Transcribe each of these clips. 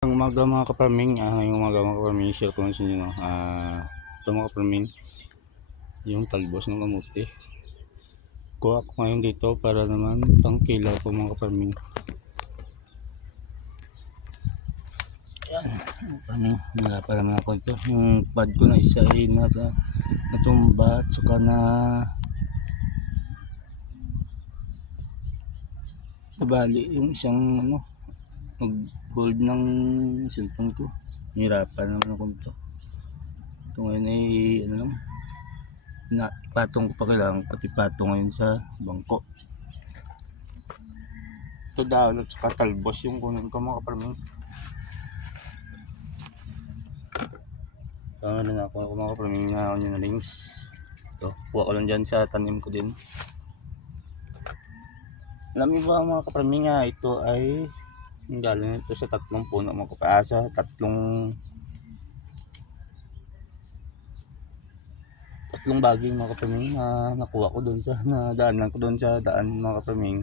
Ang umaga mga kaparming, ngayong umaga mga kaparming, share ko sa inyo, no? Ito mga kaparming, yung talbos ng kamuti. Kuha ko ngayon dito para naman pang kilaw ko mga kaparming. Ayan, mga kaparming, wala pa naman ako ito. Yung pad ko na isa ay natumba at saka nabali yung isang mag-hold ng cellphone ko. Hirapan naman ako ito. Ito ngayon ay ipatong ko pa, kailangan pati patong ngayon sa bangko. Ito dahon at saka talbos yung kunin ko mga kaparming. Ano na ako mga kaparming na yun na links. Ito, kuha ko lang dyan sa tanim ko din. Alam niyo ba mga kaparming, ito ay galing ito sa tatlong puno mga kaparming, sa tatlong baging mga kaparming na nakuha ko doon sa nadaanan ko doon sa daan mga kaparming.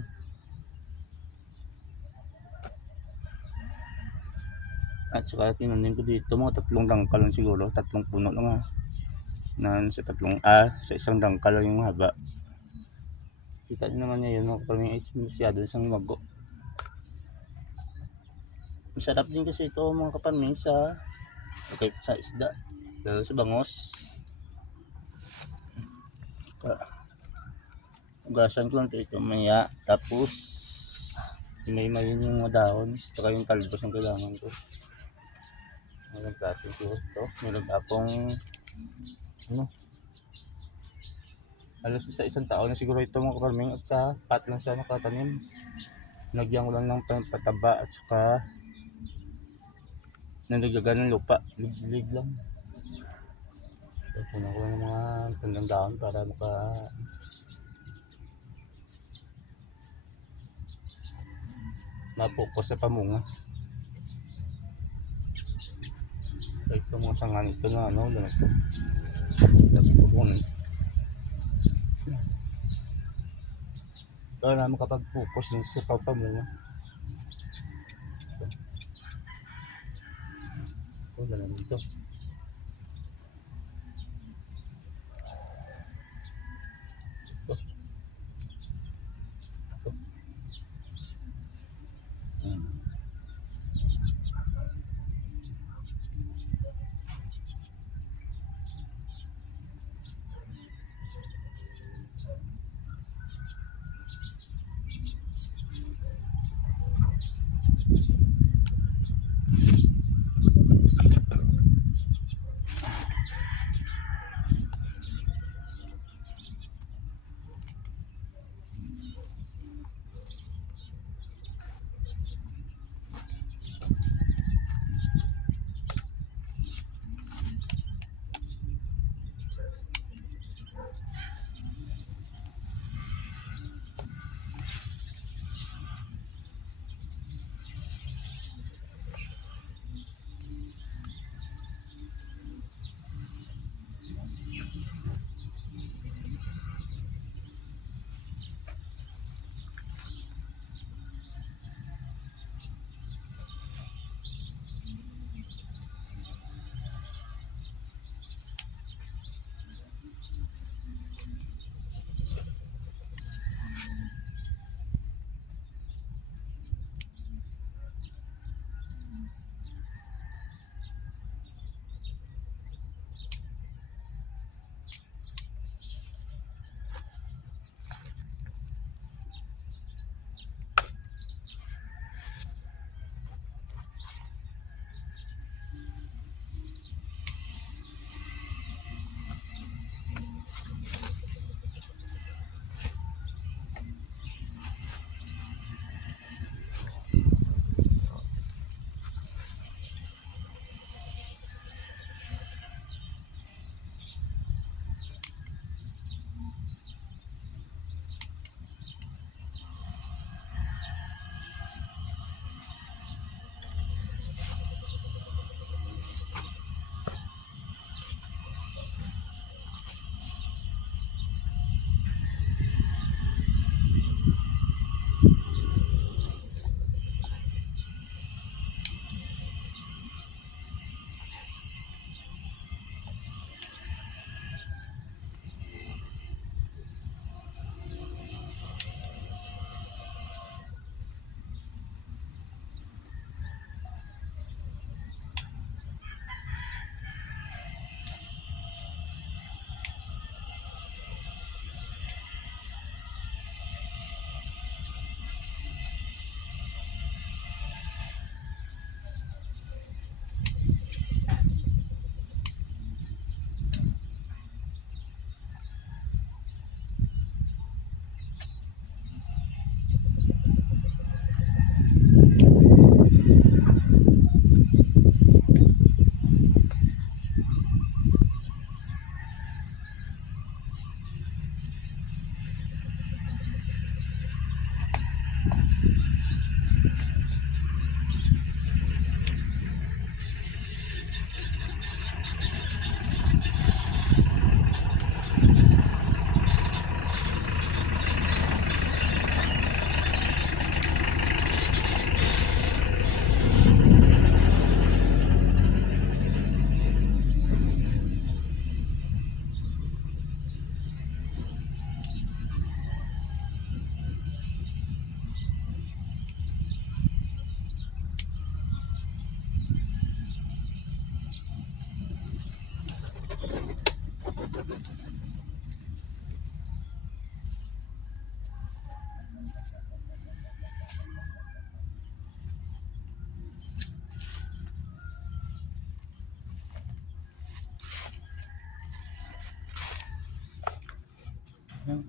At saka tinanim ko dito mga tatlong dangkal lang siguro, tatlong puno lang sa isang dangkal lang yung haba. Kita nyo naman ngayon mga kaparming, ay masyado isang mago. Masarap din kasi ito mga kaparming sa isda, lalo sa bangos. Ugasan ko lang ito maya, tapos imay-imayin yung dahon saka yung talbos ang kailangan ko. Meron plato ko ito, meron akong halos sa isang taon na siguro ito mga kaparming, at sa pat lang siya nakatanim. Nagyan ko lang ng pataba at saka nalagyagan ng lupa, liglig lang. So puno ko ng mga tandang dahon para napokus sa pamunga. So ito mga sangan ito na nagpupunan para makapag-focus din sa pamunga. Ito na lang ito.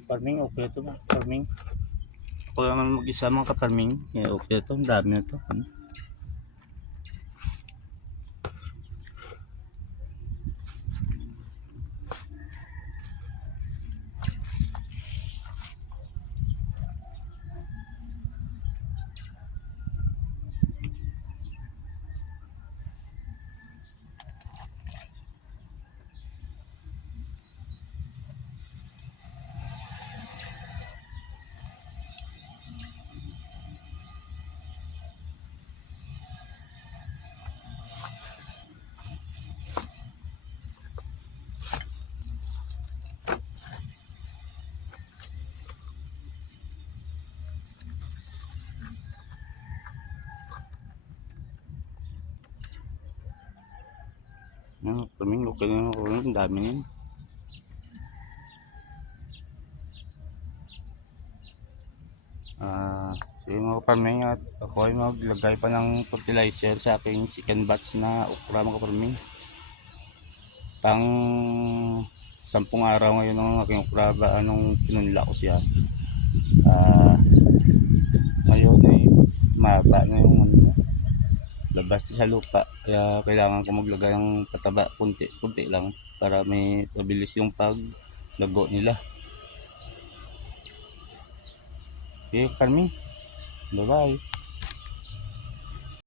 Farming, okay ito ba? Farming. Ako naman mag-isa mga ka-farming. Yeah, okay ito. Ang dami na ito. Farming, okay na ako. Ang dami na yun. Sige mga ka-farming, at ako ay maglagay pa ng fertilizer sa aking second batch na okra mga ka-farming. Pang 10 araw ngayon ang aking okra, anong pinunla ko siya. Ngayon ay maba na yung labas sa lupa, kaya kailangan ko maglagay ng pataba kunti lang para may pabilis yung paglago nila. Okay, farming, bye bye.